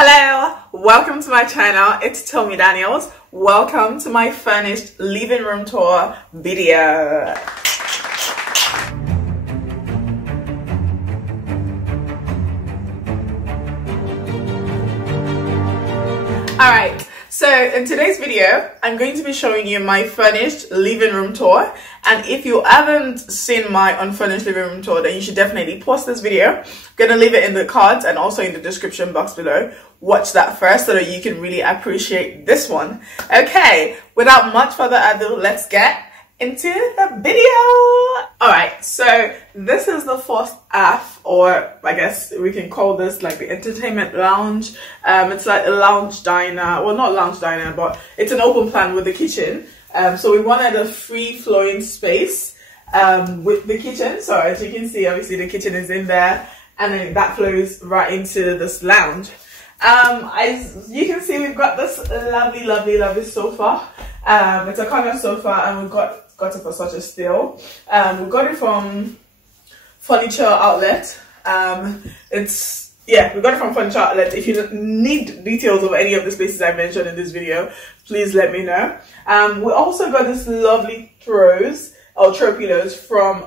Hello, welcome to my channel. It's Tommy Daniels. Welcome to my furnished living room tour video. Alright, so in today's video, I'm going to be showing you my furnished living room tour. And if you haven't seen my unfurnished living room tour, then you should definitely pause this video. I'm going to leave it in the cards and also in the description box below. Watch that first so that you can really appreciate this one. Okay, without much further ado, let's get into the video. Alright, so this is the first half, or I guess we can call this like the entertainment lounge. It's like a lounge diner, well, not lounge diner, but it's an open plan with the kitchen. So we wanted a free flowing space with the kitchen. So as you can see, obviously the kitchen is in there, and then that flows right into this lounge. As you can see, we've got this lovely sofa. It's a corner sofa, and we've got it for such a steal. We got it from Furniture Outlet. We got it from Furniture Outlet. If you need details of any of the spaces I mentioned in this video, please let me know. We also got this lovely throw pillows from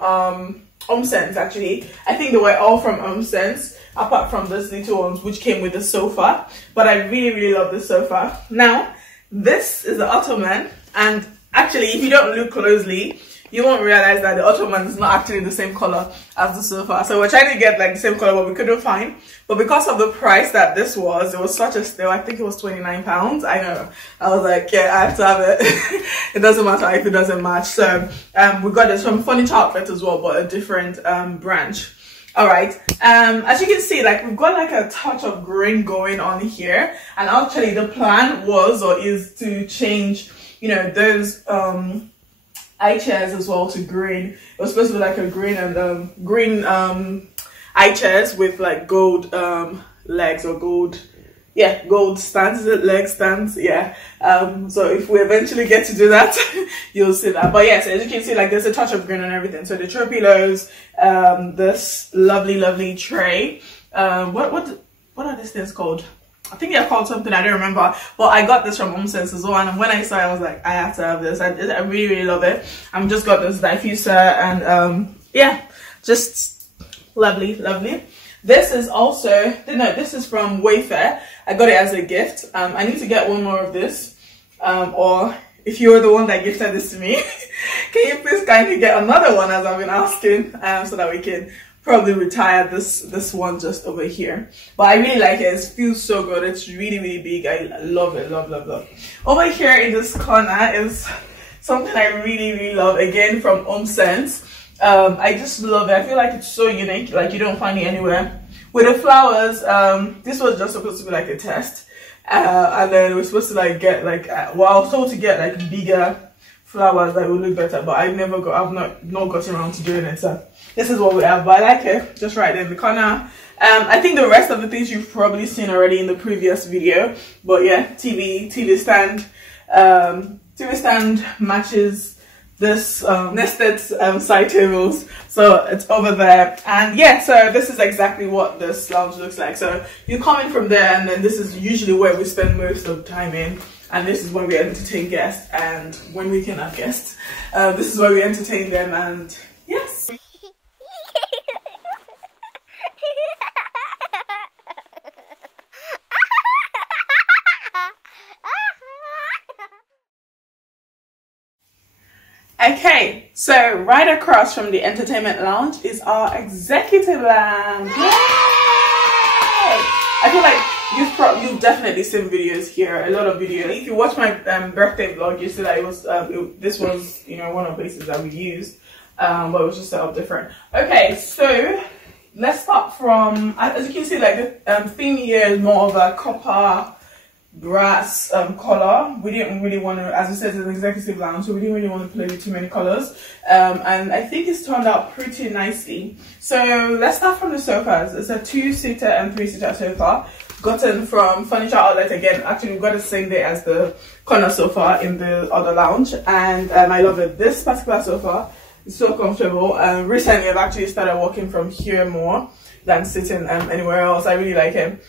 HomeSense. Actually, I think they were all from HomeSense, apart from those little ones which came with the sofa. But I really love this sofa. Now, this is the ottoman, and actually, if you don't look closely, you won't realize that the ottoman is not actually the same color as the sofa. So we're trying to get like the same color, but we couldn't find. But because of the price that this was, it was such a steal. I think it was £29. I know. I was like, yeah, I have to have it. It doesn't matter if it doesn't match. So we got this from Furniture Outlet as well, but a different branch. All right. As you can see, like we've got like a touch of green going on here, and actually the plan was or is to change, you know, those eye chairs as well to green. It was supposed to be like a green and green eye chairs with like gold legs or gold stands. Is it leg stands? Yeah. So if we eventually get to do that, you'll see that. But yes, as you can see, like there's a touch of green and everything. So the throw pillows, this lovely tray. What are these things called? I think they're called something, I don't remember. But I got this from HomeSense as well, and when I saw it, I was like, I have to have this. I really love it. I've just got this diffuser, and yeah, just lovely. This is also, no, this is from Wayfair. I got it as a gift. I need to get one more of this, or if you're the one that gifted this to me, can you please kindly get another one, as I've been asking, so that we can probably retire this one just over here. But I really like it. It feels so good. It's really big. I love it. Love. Over here in this corner is something I really love, again from HomeSense. I just love it. I feel like it's so unique, like you don't find it anywhere. With the flowers, this was just supposed to be like a test, and then we're supposed to like get like I was told to get like bigger flowers that would look better, but I've not gotten around to doing it. So this is what we have, but I like it, just right there in the corner. I think the rest of the things you've probably seen already in the previous video, but yeah, TV stand matches this nested side tables, so it's over there. And yeah, so this is exactly what this lounge looks like. So you come in from there, and then this is usually where we spend most of the time in, and this is where we entertain guests, and when we can have guests, this is where we entertain them. And yes. Okay, so right across from the entertainment lounge is our executive lounge. Yay! I feel like you've definitely seen videos here, a lot of videos. If you watch my birthday vlog, you see that it was this was, you know, one of the places that we used, but it was just set up different. Okay, so let's start from, as you can see, like the theme here is more of a copper brass color. We didn't really want to, as I said, it's an executive lounge, so we didn't really want to play with too many colors, and I think it's turned out pretty nicely. So let's start from the sofas. It's a 2-seater and 3-seater sofa, gotten from Furniture Outlet. Again, actually we got it the same day as the corner sofa in the other lounge, and I love it. This particular sofa is so comfortable. Recently I've actually started working from here more than sitting anywhere else. I really like it.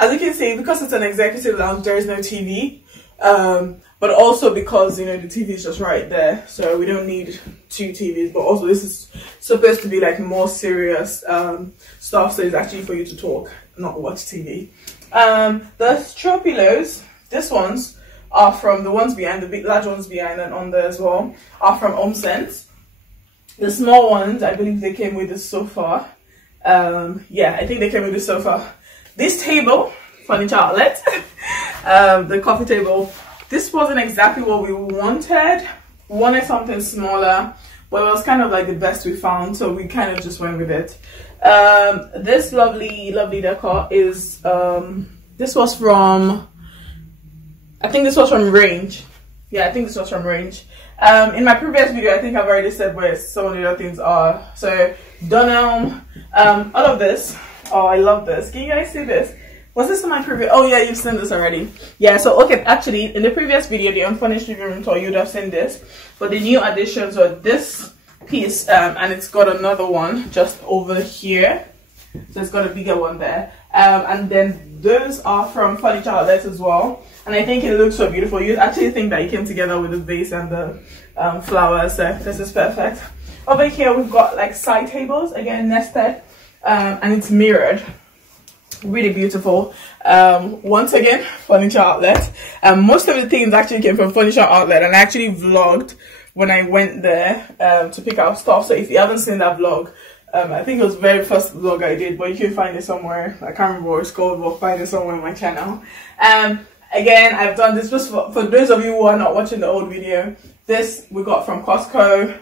as you can see, because it's an executive lounge, there is no TV. But also because, you know, the TV is just right there, so we don't need 2 TVs. But also this is supposed to be like more serious stuff, so it's actually for you to talk, not watch TV. The straw pillows, these ones are from the ones behind, the big large ones behind and on there as well, are from Home Sense. The small ones, I believe they came with the sofa. Yeah, I think they came with the sofa. This table, Furniture Outlet, the coffee table, this wasn't exactly what we wanted. We wanted something smaller, but it was kind of like the best we found, so we kind of just went with it. This lovely decor is, this was from, I think this was from Range. Yeah, I think this was from Range. In my previous video, I think I've already said where some of the other things are. So, Dunelm, all of this. Oh, I love this. Can you guys see this? Was this in my previous? Oh yeah, you've seen this already. Yeah, so okay, actually, in the previous video, the unfurnished living room tour, you'd have seen this. But the new additions are this piece, and it's got another one just over here. So it's got a bigger one there. And then those are from Furniture Outlet as well. And I think it looks so beautiful. You actually think that it came together with the vase and the flowers. So this is perfect. Over here, we've got like side tables, again, nested. And it's mirrored. Really beautiful. Once again, Furniture Outlet. Most of the things actually came from Furniture Outlet, and I actually vlogged when I went there to pick out stuff. So if you haven't seen that vlog, I think it was the very first vlog I did, but you can find it somewhere. I can't remember what it's called, but find it somewhere on my channel. Again, I've done this just for those of you who are not watching the old video. This we got from Costco.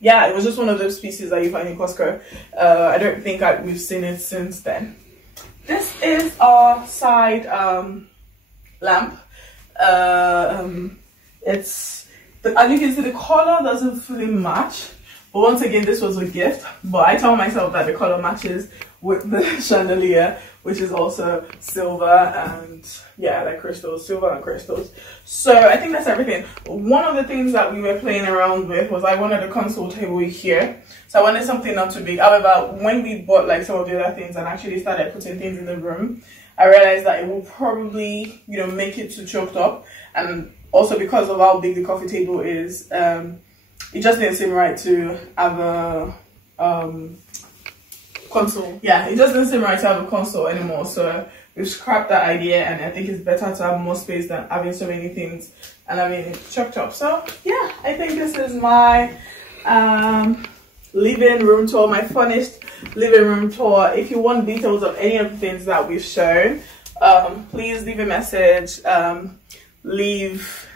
Yeah, it was just one of those pieces that you find in Costco. I don't think we've seen it since then. This is our side lamp. It's, as you can see, the color doesn't fully match. But once again, this was a gift. But I told myself that the color matches with the chandelier, which is also silver and yeah, like crystals, silver and crystals. So I think that's everything. One of the things that we were playing around with was I wanted a console table here. So I wanted something not too big. However, when we bought like some of the other things and actually started putting things in the room, I realized that it will probably, you know, make it too choked up. And also because of how big the coffee table is, it just didn't seem right to have a console. Yeah, it just doesn't seem right to have a console anymore, so we've scrapped that idea, and I think it's better to have more space than having so many things and having it chucked up. So yeah, I think this is my living room tour, my furnished living room tour. If you want details of any of the things that we've shown, please leave a message, leave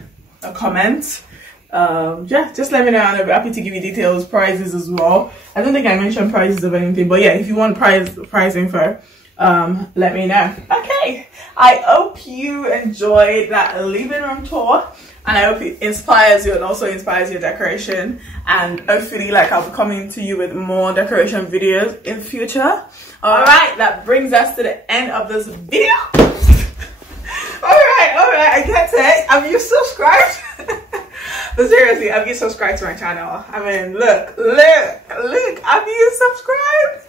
a comment. Yeah, just let me know, and I'll be happy to give you details, prices as well. I don't think I mentioned prices of anything, but yeah, if you want price info, let me know. Okay, I hope you enjoyed that living room tour, and I hope it inspires you and also inspires your decoration, and hopefully like I'll be coming to you with more decoration videos in future. All right, that brings us to the end of this video. all right, I can't say, have you subscribed? But seriously, have you subscribed to my channel? I mean, look, have you subscribed?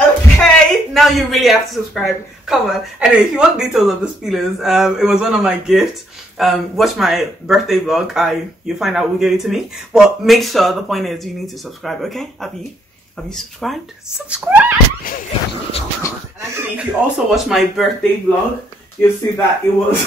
Okay, now you really have to subscribe. Come on. Anyway, if you want details of the pillows, it was one of my gifts. Watch my birthday vlog. You find out who gave it to me. But make sure, the point is, you need to subscribe, okay? Have you subscribed? Subscribe! And actually, if you also watch my birthday vlog, you'll see that it was...